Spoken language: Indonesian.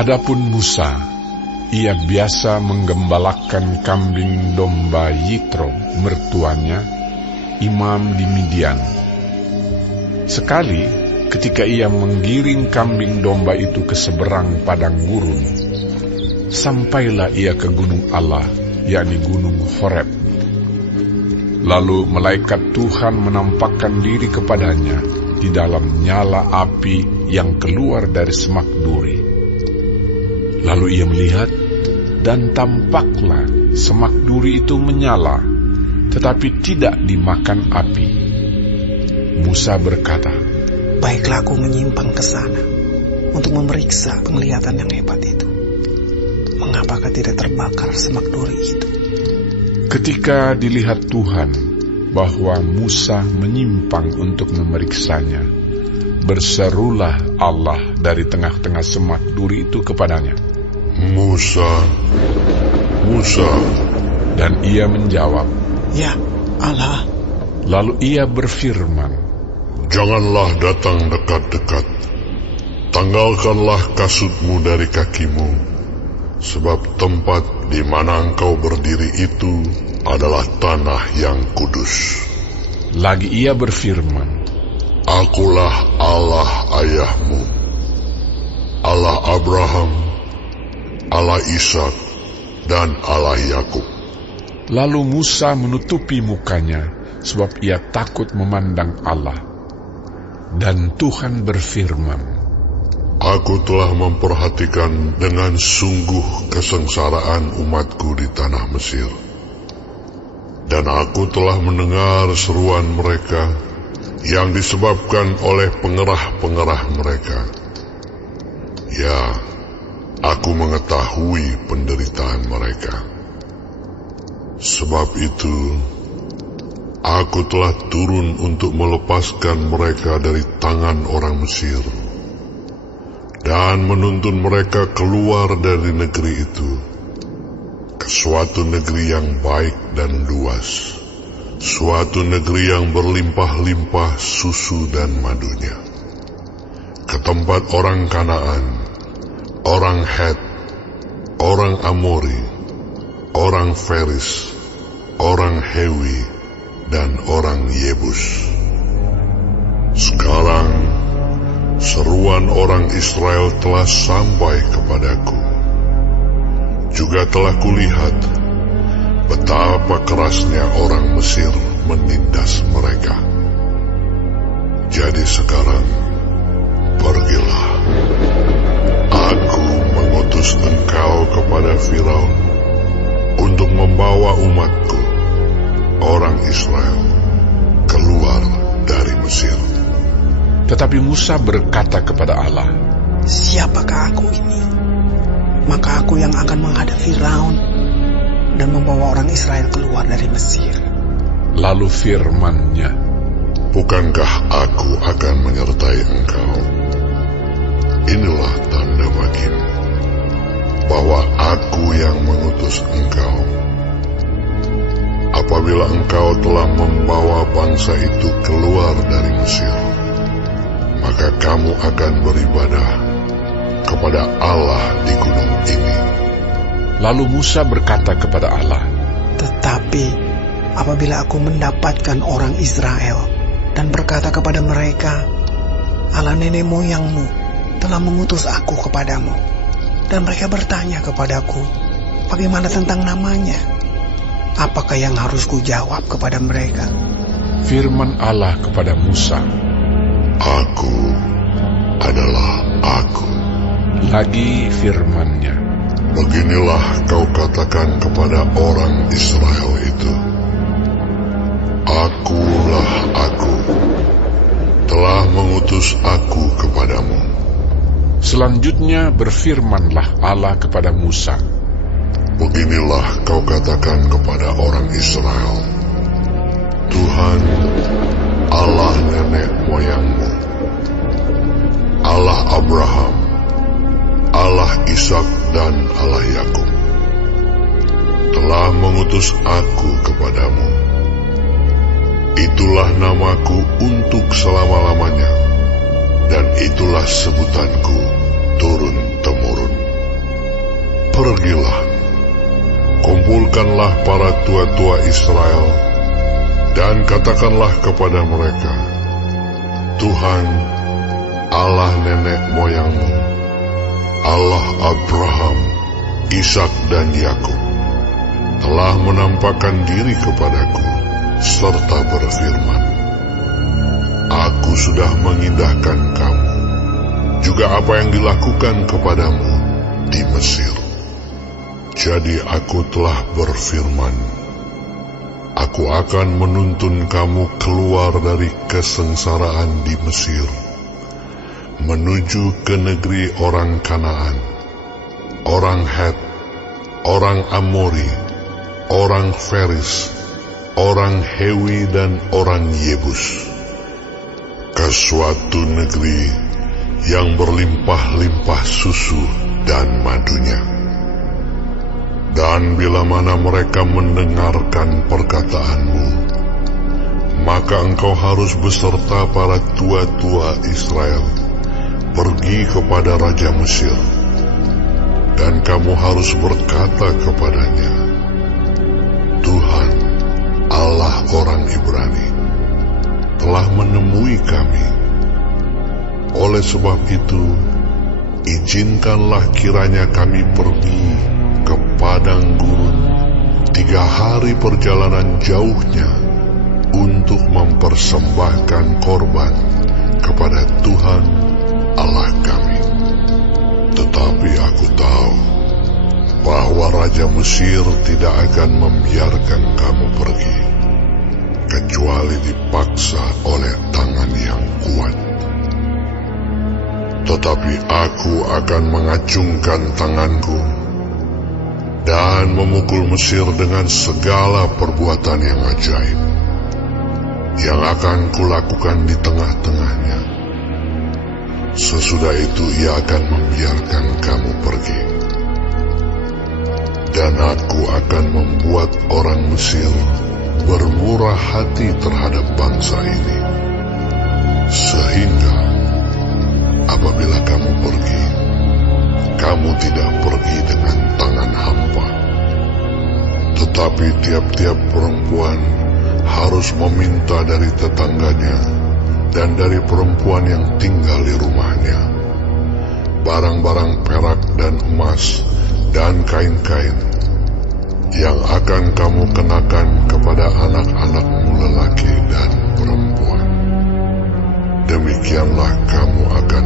Adapun Musa, ia biasa menggembalakan kambing domba Yitro, mertuanya, imam di Midian. Sekali, ketika ia menggiring kambing domba itu ke seberang padang gurun, sampailah ia ke gunung Allah, yakni gunung Horeb. Lalu malaikat Tuhan menampakkan diri kepadanya di dalam nyala api yang keluar dari semak duri. Lalu ia melihat, dan tampaklah semak duri itu menyala, tetapi tidak dimakan api. Musa berkata, baiklah aku menyimpang ke sana untuk memeriksa penglihatan yang hebat itu. Mengapakah tidak terbakar semak duri itu? Ketika dilihat Tuhan bahwa Musa menyimpang untuk memeriksanya, berserulah Allah dari tengah-tengah semak duri itu kepadanya, Musa, Musa. Dan ia menjawab, ya Allah. Lalu ia berfirman, janganlah datang dekat-dekat. Tanggalkanlah kasutmu dari kakimu, sebab tempat di mana engkau berdiri itu adalah tanah yang kudus. Lagi ia berfirman, akulah Allah ayahmu, Allah Abraham, Allah Ishak, dan Allah Yakub. Lalu Musa menutupi mukanya, sebab ia takut memandang Allah. Dan Tuhan berfirman, aku telah memperhatikan dengan sungguh kesengsaraan umatku di tanah Mesir. Dan aku telah mendengar seruan mereka yang disebabkan oleh pengerah-pengerah mereka. Ya, aku mengetahui penderitaan mereka. Sebab itu, aku telah turun untuk melepaskan mereka dari tangan orang Mesir dan menuntun mereka keluar dari negeri itu ke suatu negeri yang baik dan luas, suatu negeri yang berlimpah-limpah susu dan madunya, ke tempat orang Kanaan, orang Het, orang Amori, orang Feris, orang Hewi, dan orang Yebus. Sekarang seruan orang Israel telah sampai kepadaku. Juga telah kulihat betapa kerasnya orang Mesir menindas mereka. Jadi sekarang pergilah, aku mengutus engkau kepada Firaun untuk membawa umatku, orang Israel, keluar dari Mesir. Tetapi Musa berkata kepada Allah, siapakah aku ini? Maka aku yang akan menghadap Firaun dan membawa orang Israel keluar dari Mesir. Lalu firman-Nya, bukankah aku akan menyertai engkau? Inilah tanda bagimu bahwa aku yang mengutus engkau. Apabila engkau telah membawa bangsa itu keluar dari Mesir, maka kamu akan beribadah kepada Allah di gunung ini. Lalu Musa berkata kepada Allah, tetapi apabila aku mendapatkan orang Israel dan berkata kepada mereka, Allah nenek moyangmu telah mengutus aku kepadamu, dan mereka bertanya kepadaku, bagaimana tentang namanya? Apakah yang harus kujawab kepada mereka? Firman Allah kepada Musa, aku adalah aku. Lagi firman-Nya, beginilah kau katakan kepada orang Israel itu, akulah aku, telah mengutus aku kepadamu. Selanjutnya berfirmanlah Allah kepada Musa, beginilah kau katakan kepada orang Israel, Tuhan, Allah nenek moyangmu, Allah Abraham, Allah Ishak dan Allah Yakub, telah mengutus aku kepadamu. Itulah namaku untuk selama-lamanya, dan itulah sebutanku turun-temurun. Pergilah, kumpulkanlah para tua-tua Israel, dan katakanlah kepada mereka, Tuhan, Allah nenek moyangmu, Allah Abraham, Ishak dan Yakub, telah menampakkan diri kepadaku, serta berfirman, Aku sudah mengindahkan kamu, juga apa yang dilakukan kepadamu di Mesir. Jadi aku telah berfirman, Aku akan menuntun kamu keluar dari kesengsaraan di Mesir, menuju ke negeri orang Kanaan, orang Het, orang Amori, orang Feris, orang Hewi dan orang Yebus, ke suatu negeri yang berlimpah-limpah susu dan madunya. Dan bila mana mereka mendengarkan perkataanmu, maka engkau harus beserta para tua-tua Israel pergi kepada Raja Mesir, dan kamu harus berkata kepadanya, Tuhan, Allah orang Ibrani, telah menemui kami. Oleh sebab itu, izinkanlah kiranya kami pergi ke padang gurun 3 hari perjalanan jauhnya untuk mempersembahkan korban kepada Tuhan Allah kami. Tetapi aku tahu bahwa Raja Mesir tidak akan membiarkan kamu pergi, kecuali dipaksa oleh tangan yang kuat. Tetapi aku akan mengacungkan tanganku dan memukul Mesir dengan segala perbuatan yang ajaib yang akan kulakukan di tengah-tengahnya. Sesudah itu ia akan membiarkan kamu pergi. Dan aku akan membuat orang Mesir bermurah hati terhadap bangsa ini, sehingga apabila kamu pergi, kamu tidak pergi dengan tangan hampa. Tetapi tiap-tiap perempuan harus meminta dari tetangganya dan dari perempuan yang tinggal di rumahnya barang-barang perak dan emas dan kain-kain yang akan kamu kenakan kepada anak-anakmu lelaki dan perempuan. Demikianlah kamu akan